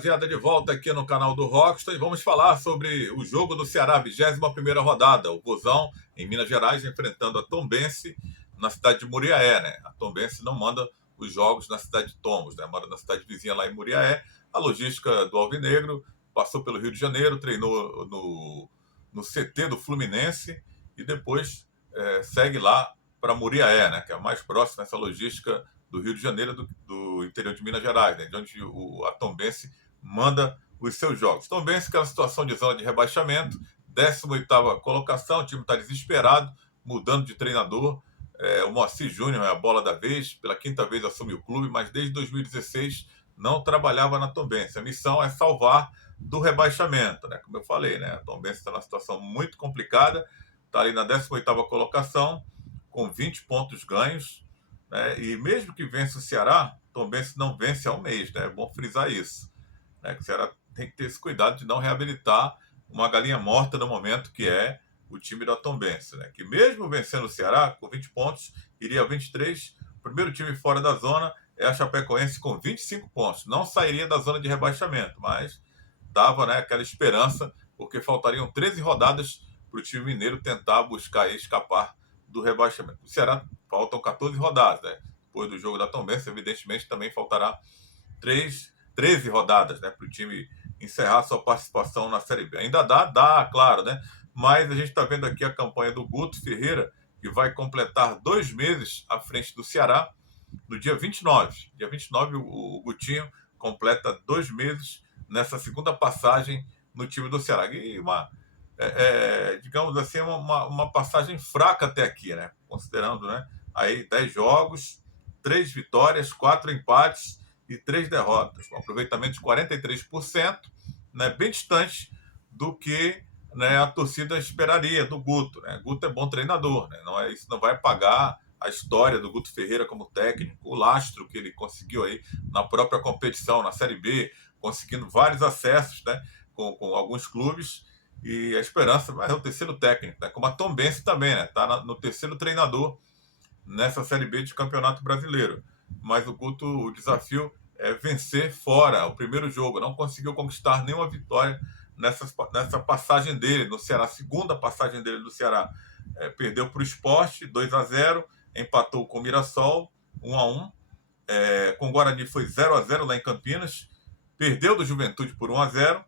rapaziada, de volta aqui no canal do Rockstar e vamos falar sobre o jogo do Ceará, 21ª rodada. O Vozão, em Minas Gerais, enfrentando a Tombense na cidade de Muriaé, né? A Tombense não manda os jogos na cidade de Tombos, né? Manda na cidade vizinha lá em Muriaé. A logística do Alvinegro passou pelo Rio de Janeiro, treinou no CT do Fluminense e depois segue lá para Muriaé, né? Que é a mais próxima essa logística do Rio de Janeiro, do interior de Minas Gerais, né, de onde a Tombense manda os seus jogos. Tombense, aquela situação de zona de rebaixamento, 18ª colocação, o time está desesperado, mudando de treinador. O Moacir Júnior é a bola da vez, pela 5ª vez assumiu o clube, mas desde 2016 não trabalhava na Tombense. A missão é salvar do rebaixamento, né? Como eu falei, né? A Tombense está numa situação muito complicada, está ali na 18ª colocação, com 20 pontos ganhos, né? E mesmo que vença o Ceará, Tombense não vence há um mês, né? É bom frisar isso, né? Que o Ceará tem que ter esse cuidado de não reabilitar uma galinha morta no momento, que é o time da Tombense, né? Que mesmo vencendo o Ceará com 20 pontos, iria a 23. O primeiro time fora da zona é a Chapecoense com 25 pontos. Não sairia da zona de rebaixamento, mas dava, né, aquela esperança, porque faltariam 13 rodadas para o time mineiro tentar buscar e escapar do rebaixamento. O Ceará faltam 14 rodadas, né? Depois do jogo da Tombense, evidentemente, também faltará 13 rodadas, né, para o time encerrar sua participação na Série B. Ainda dá, claro, né? Mas a gente está vendo aqui a campanha do Guto Ferreira, que vai completar 2 meses à frente do Ceará no dia 29. Dia 29, o Gutinho completa 2 meses nessa segunda passagem no time do Ceará. E digamos assim, uma passagem fraca até aqui, né? Considerando, né, aí 10 jogos, 3 vitórias, 4 empates e 3 derrotas. Um aproveitamento de 43%, né, bem distante do que, né, a torcida esperaria do Guto, né? Guto é bom treinador, né? Isso não vai pagar a história do Guto Ferreira como técnico, o lastro que ele conseguiu aí na própria competição, na Série B, conseguindo vários acessos, né, com alguns clubes. E a esperança é o terceiro técnico, né? Como a Tombense também, né? Está no terceiro treinador nessa Série B de Campeonato Brasileiro. Mas o Guto, o desafio é vencer fora o primeiro jogo. Não conseguiu conquistar nenhuma vitória nessa passagem dele no Ceará, a segunda passagem dele do Ceará. Perdeu para o Sport, 2-0, empatou com o Mirassol, 1-1. Com o Guarani foi 0-0 lá em Campinas, perdeu do Juventude por 1-0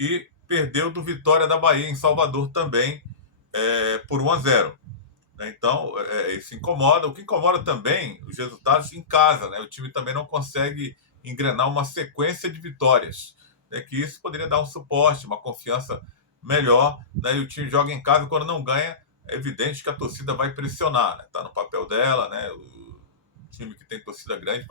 e perdeu do Vitória da Bahia em Salvador também por 1-0. Então, isso incomoda. O que incomoda também os resultados em casa, né? O time também não consegue engrenar uma sequência de vitórias, né? Que isso poderia dar um suporte, uma confiança melhor, né? E o time joga em casa, quando não ganha, é evidente que a torcida vai pressionar, né? Tá no papel dela, né? O time que tem torcida grande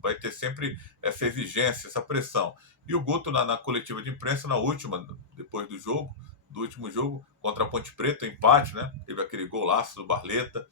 vai ter sempre essa exigência, essa pressão. E o Guto, na coletiva de imprensa, na última, depois do último jogo, contra a Ponte Preta, o empate, né? Teve aquele golaço do Barleta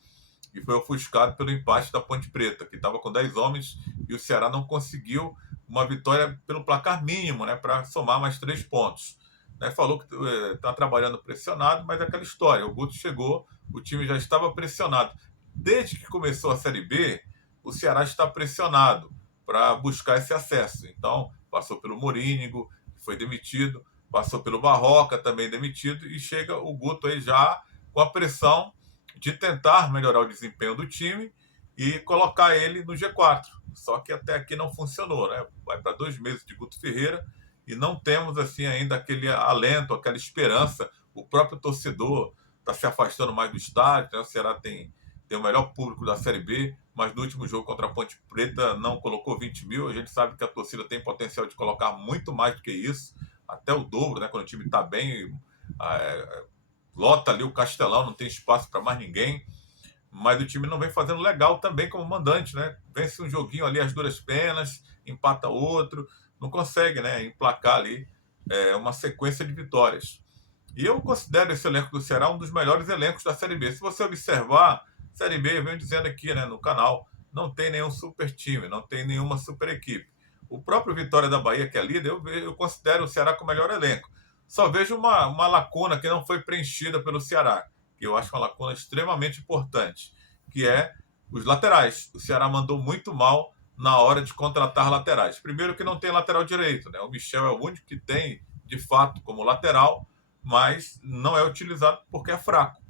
e foi ofuscado pelo empate da Ponte Preta, que estava com 10 homens, e o Ceará não conseguiu uma vitória pelo placar mínimo, né, para somar mais 3 pontos. Né, falou que está trabalhando pressionado, mas é aquela história. O Guto chegou, o time já estava pressionado. Desde que começou a Série B, o Ceará está pressionado para buscar esse acesso. Então, passou pelo Morínigo, que foi demitido, passou pelo Barroca, também demitido, e chega o Guto aí já com a pressão de tentar melhorar o desempenho do time e colocar ele no G4. Só que até aqui não funcionou, né? Vai para 2 meses de Guto Ferreira e não temos assim ainda aquele alento, aquela esperança. O próprio torcedor está se afastando mais do estádio, né? O Ceará tem o melhor público da Série B, mas no último jogo contra a Ponte Preta não colocou 20 mil. A gente sabe que a torcida tem potencial de colocar muito mais do que isso, até o dobro, né? Quando o time está bem, lota ali o Castelão, não tem espaço para mais ninguém. Mas o time não vem fazendo legal também como mandante, né? Vence um joguinho ali às duras penas, empata outro, não consegue, né, emplacar ali uma sequência de vitórias. E eu considero esse elenco do Ceará um dos melhores elencos da Série B. Se você observar, Série B, eu venho dizendo aqui, né, no canal, não tem nenhum super time, não tem nenhuma super equipe. O próprio Vitória da Bahia, que é líder, eu considero o Ceará com o melhor elenco. Só vejo uma lacuna que não foi preenchida pelo Ceará, que eu acho uma lacuna extremamente importante, que é os laterais. O Ceará mandou muito mal na hora de contratar laterais. Primeiro que não tem lateral direito, né? O Michel é o único que tem, de fato, como lateral, mas não é utilizado porque é fraco.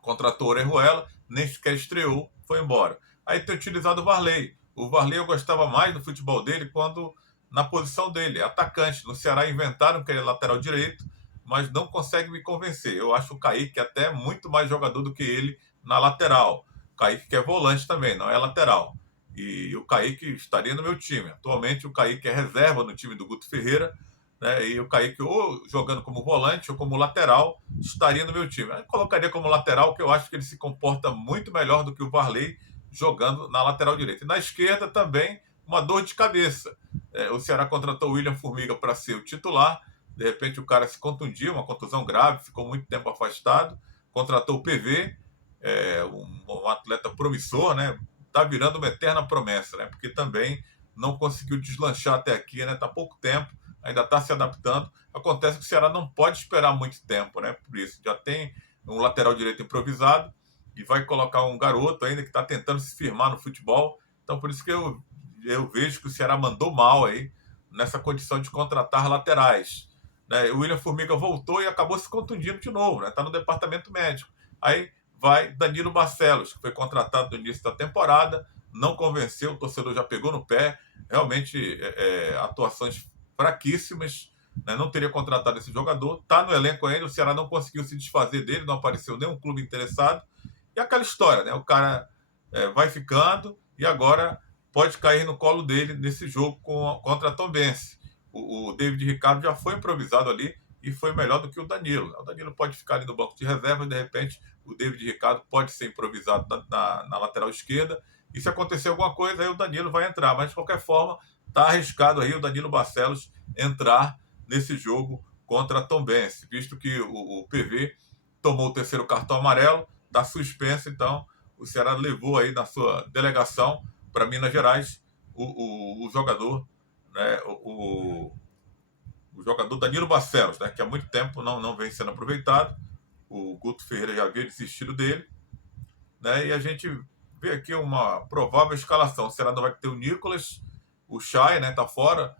Contratou o Orejuela, nem sequer estreou, foi embora. Aí tem utilizado o Varley. O Varley eu gostava mais do futebol dele quando na posição dele, atacante. No Ceará inventaram que ele é lateral direito, mas não consegue me convencer. Eu acho o Kaique até muito mais jogador do que ele na lateral. O Kaique que é volante também, não é lateral. E o Kaique estaria no meu time. Atualmente o Kaique é reserva no time do Guto Ferreira, né? E o Kaique, ou jogando como volante ou como lateral, estaria no meu time. Eu colocaria como lateral, que eu acho que ele se comporta muito melhor do que o Varley jogando na lateral direita. E na esquerda também, uma dor de cabeça. O Ceará contratou o William Formiga para ser o titular. De repente o cara se contundiu, uma contusão grave, ficou muito tempo afastado. Contratou o PV, um atleta promissor, né? Está virando uma eterna promessa, né? Porque também não conseguiu deslanchar até aqui, né? Está pouco tempo, ainda está se adaptando. Acontece que o Ceará não pode esperar muito tempo, né? Por isso, já tem um lateral direito improvisado e vai colocar um garoto ainda que está tentando se firmar no futebol. Então, por isso que eu vejo que o Ceará mandou mal aí nessa condição de contratar laterais. Né? O William Formiga voltou e acabou se contundindo de novo, né? Está no departamento médico. Aí vai Danilo Barcelos, que foi contratado no início da temporada, não convenceu, o torcedor já pegou no pé, realmente atuações fraquíssimas, né? Não teria contratado esse jogador, está no elenco ainda, o Ceará não conseguiu se desfazer dele, não apareceu nenhum clube interessado, e aquela história, né? O cara vai ficando e agora pode cair no colo dele nesse jogo contra a Tombense. O David Ricardo já foi improvisado ali e foi melhor do que o Danilo. O Danilo pode ficar ali no banco de reserva e, de repente, o David Ricardo pode ser improvisado na lateral esquerda. E se acontecer alguma coisa, aí o Danilo vai entrar. Mas, de qualquer forma, está arriscado aí o Danilo Barcelos entrar nesse jogo contra a Tombense, visto que o PV tomou o terceiro cartão amarelo, está suspenso, então o Ceará levou aí na sua delegação para Minas Gerais o jogador, né, o jogador Danilo Barcelos, né, que há muito tempo não vem sendo aproveitado. O Guto Ferreira já havia desistido dele, né, e a gente vê aqui uma provável escalação. O Ceará não vai ter o Nicolas, o Chay, né, tá fora.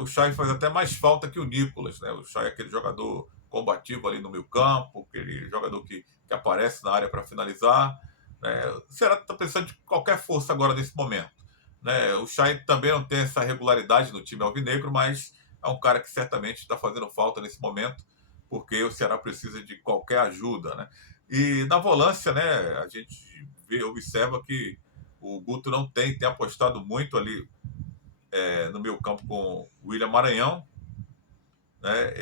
O Chay faz até mais falta que o Nicolas, né? O Chay é aquele jogador combativo ali no meio campo, aquele jogador que aparece na área para finalizar. Né? O Ceará está precisando de qualquer força agora nesse momento. Né? O Chay também não tem essa regularidade no time alvinegro, mas é um cara que certamente está fazendo falta nesse momento, porque o Ceará precisa de qualquer ajuda, né? E na volância, né, a gente observa que o Guto não tem apostado muito ali no meio campo com o William Maranhão, né,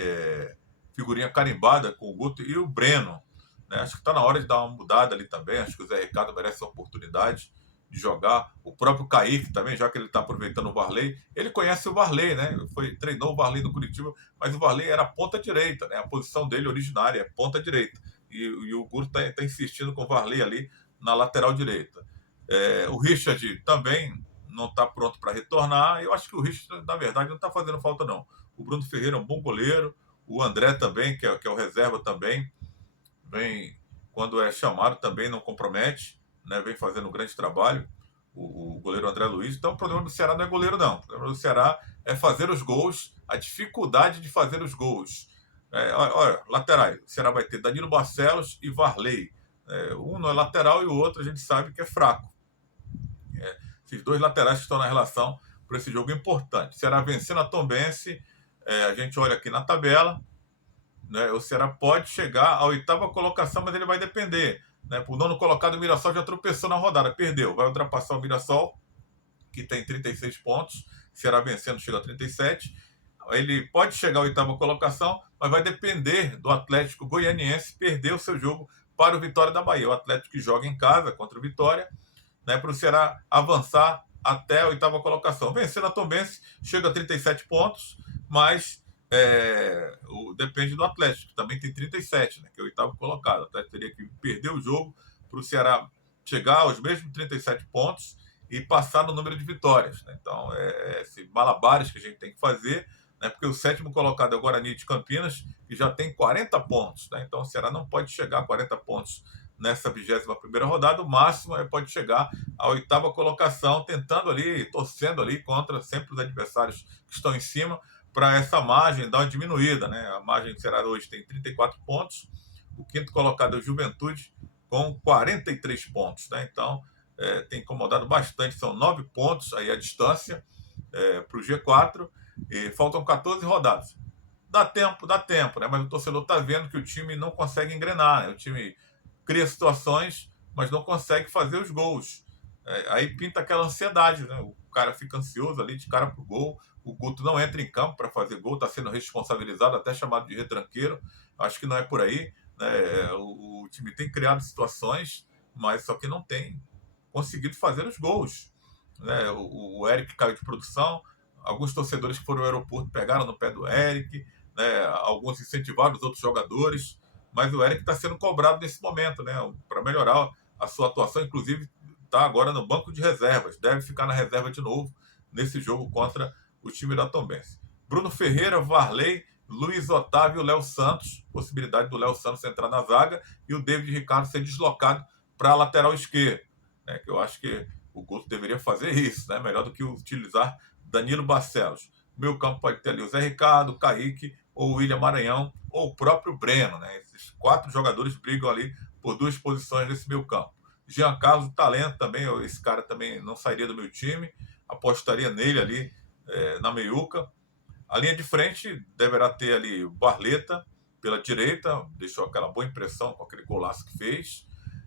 figurinha carimbada com o Guto e o Breno. Né? Acho que está na hora de dar uma mudada ali também. Acho que o Zé Ricardo merece a oportunidade de jogar. O próprio Kaique também, já que ele está aproveitando o Varley. Ele conhece o Varley, né? Treinou o Varley no Curitiba, mas o Varley era ponta direita, né? A posição dele originária é ponta direita. E o Guto está insistindo com o Varley ali na lateral direita. O Richard também não está pronto para retornar. Eu acho que o Richard, na verdade, não está fazendo falta, não. O Bruno Ferreira é um bom goleiro. O André também, que é o reserva também, vem, quando é chamado, também não compromete, né? Vem fazendo um grande trabalho, o goleiro André Luiz. Então, o problema do Ceará não é goleiro, não. O problema do Ceará é fazer os gols, a dificuldade de fazer os gols. Olha, laterais. O Ceará vai ter Danilo Barcelos e Varley. Um não é lateral e o outro a gente sabe que é fraco. Esses dois laterais que estão na relação para esse jogo importante. O Ceará vencendo a Tombense, a gente olha aqui na tabela, né, o Ceará pode chegar à oitava colocação, mas ele vai depender. Né, o nono colocado, o Mirassol, já tropeçou na rodada, perdeu. Vai ultrapassar o Mirassol, que tem 36 pontos. O Ceará vencendo chega a 37. Ele pode chegar à oitava colocação, mas vai depender do Atlético Goianiense perder o seu jogo para o Vitória da Bahia. O Atlético que joga em casa contra o Vitória, né, para o Ceará avançar até a oitava colocação. Vencendo a Tombense, chega a 37 pontos, mas depende do Atlético, que também tem 37, né, que é o oitavo colocado. O Atlético teria que perder o jogo para o Ceará chegar aos mesmos 37 pontos e passar no número de vitórias. Né? Então, esse malabares que a gente tem que fazer, né, porque o sétimo colocado é o Guarani de Campinas, que já tem 40 pontos. Né? Então, o Ceará não pode chegar a 40 pontos nessa 21ª rodada, o máximo pode chegar à 8ª colocação, tentando ali, torcendo ali contra sempre os adversários que estão em cima, para essa margem dar uma diminuída, né? A margem que será hoje tem 34 pontos, o quinto colocado é o Juventude com 43 pontos, né? Então, tem incomodado bastante, são 9 pontos aí a distância para o G4, e faltam 14 rodadas. Dá tempo, né? Mas o torcedor está vendo que o time não consegue engrenar, né? O time cria situações, mas não consegue fazer os gols. Aí pinta aquela ansiedade, né? O cara fica ansioso ali de cara pro gol. O Guto não entra em campo para fazer gol, está sendo responsabilizado, até chamado de retranqueiro. Acho que não é por aí, né? O time tem criado situações, mas só que não tem conseguido fazer os gols, né? O Eric caiu de produção, alguns torcedores que foram ao aeroporto pegaram no pé do Eric, né? Alguns incentivaram os outros jogadores, mas o Eric está sendo cobrado nesse momento, né? Para melhorar a sua atuação, inclusive está agora no banco de reservas, deve ficar na reserva de novo nesse jogo contra o time da Tombense. Bruno Ferreira, Varley, Luiz Otávio e Léo Santos, possibilidade do Léo Santos entrar na zaga e o David Ricardo ser deslocado para a lateral esquerda, né? Que eu acho que o Guto deveria fazer isso, né? Melhor do que utilizar Danilo Barcelos. Meio campo pode ter ali o Zé Ricardo, Kaique, ou o William Maranhão, ou o próprio Breno, né? Esses 4 jogadores brigam ali por 2 posições nesse meio campo. Jean Carlos, talento também, esse cara também não sairia do meu time, apostaria nele ali na meiuca. A linha de frente deverá ter ali o Barleta pela direita, deixou aquela boa impressão com aquele golaço que fez.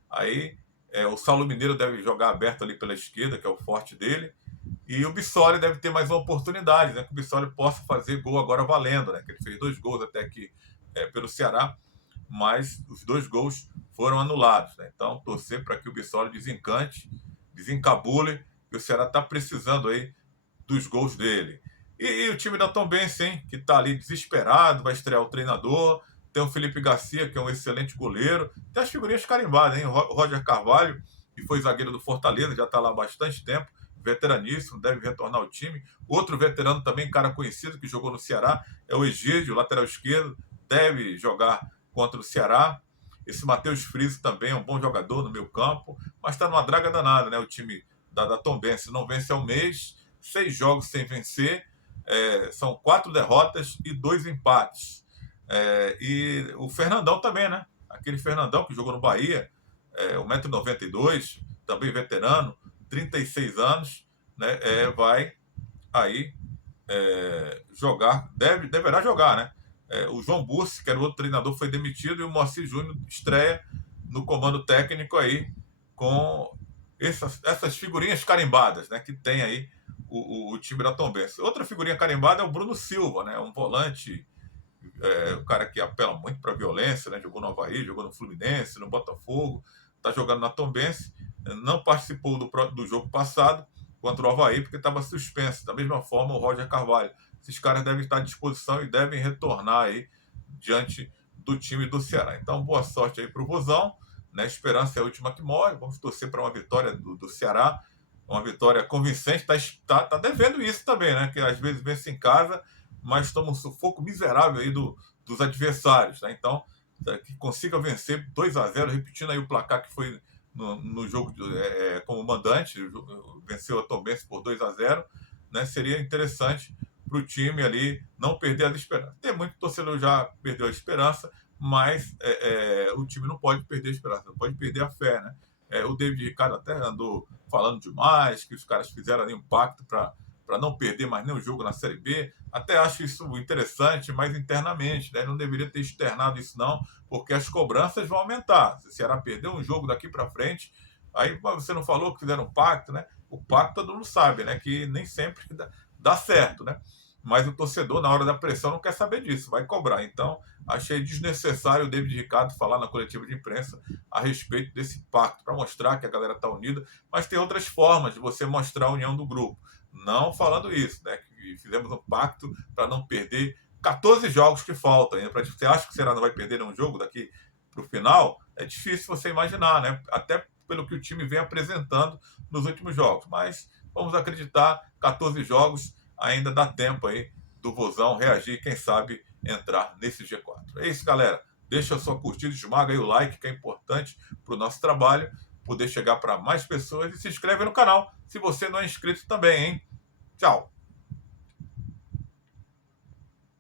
Aí o Saulo Mineiro deve jogar aberto ali pela esquerda, que é o forte dele. E o Bissoli deve ter mais uma oportunidade, né? Que o Bissoli possa fazer gol agora valendo, né? Que ele fez 2 gols até aqui pelo Ceará, mas os 2 gols foram anulados, né? Então, torcer para que o Bissoli desencante, desencabule, que o Ceará está precisando aí dos gols dele. E o time da Tombense, hein? Que está ali desesperado, vai estrear o treinador. Tem o Felipe Garcia, que é um excelente goleiro. Tem as figurinhas carimbadas, hein? O Roger Carvalho, que foi zagueiro do Fortaleza, já está lá há bastante tempo, veteraníssimo, deve retornar ao time. Outro veterano também, cara conhecido, que jogou no Ceará, é o Egídio, lateral esquerdo, deve jogar contra o Ceará. Esse Matheus Friso também é um bom jogador no meio campo, mas está numa draga danada, né? O time da Tombense não vence há um mês, 6 jogos sem vencer, são 4 derrotas e 2 empates. E o Fernandão também, né? Aquele Fernandão que jogou no Bahia, 1,92 m, também veterano, 36 anos, né? Vai aí jogar, deverá jogar, né? O João Bussi, que era o outro treinador, foi demitido, e o Moacir Júnior estreia no comando técnico aí com essas figurinhas carimbadas, né? Que tem aí o time da Tombense. Outra figurinha carimbada é o Bruno Silva, né? Um volante, um cara que apela muito para violência, né? Jogou no Avaí, jogou no Fluminense, no Botafogo, está jogando na Tombense, não participou do jogo passado contra o Avaí porque estava suspenso. Da mesma forma, o Roger Carvalho. Esses caras devem estar à disposição e devem retornar aí diante do time do Ceará. Então, boa sorte aí para o Vozão, né? Esperança é a última que morre. Vamos torcer para uma vitória do Ceará, uma vitória convincente. Tá devendo isso também, né? Que às vezes vence em casa, mas toma um sufoco miserável aí dos adversários, né? Então, que consiga vencer 2-0, repetindo aí o placar que foi no jogo como mandante, venceu a Tombense por 2-0, né? Seria interessante para o time ali não perder as esperanças. Tem muito torcedor já perdeu a esperança, mas o time não pode perder a esperança, não pode perder a fé, né? O David Ricardo até andou falando demais, que os caras fizeram ali um pacto para não perder mais nenhum jogo na Série B. Até acho isso interessante, mas internamente, né? Não deveria ter externado isso não, porque as cobranças vão aumentar. Se o Ceará perder um jogo daqui para frente, aí você não falou que fizeram um pacto, né? O pacto todo mundo sabe, né? Que nem sempre dá certo, né? Mas o torcedor, na hora da pressão, não quer saber disso, vai cobrar. Então, achei desnecessário o David Ricardo falar na coletiva de imprensa a respeito desse pacto, para mostrar que a galera está unida. Mas tem outras formas de você mostrar a união do grupo. Não falando isso, né? Que fizemos um pacto para não perder 14 jogos que faltam. Você acha que o Ceará não vai perder nenhum jogo daqui para o final? É difícil você imaginar, né? Até pelo que o time vem apresentando nos últimos jogos. Mas vamos acreditar, 14 jogos, ainda dá tempo aí do Vozão reagir, quem sabe entrar nesse G4. É isso, galera. Deixa a sua curtida, esmaga aí o like, que é importante. importante para o nosso trabalho, poder chegar para mais pessoas. E se inscreve no canal se você não é inscrito também, hein? Tchau!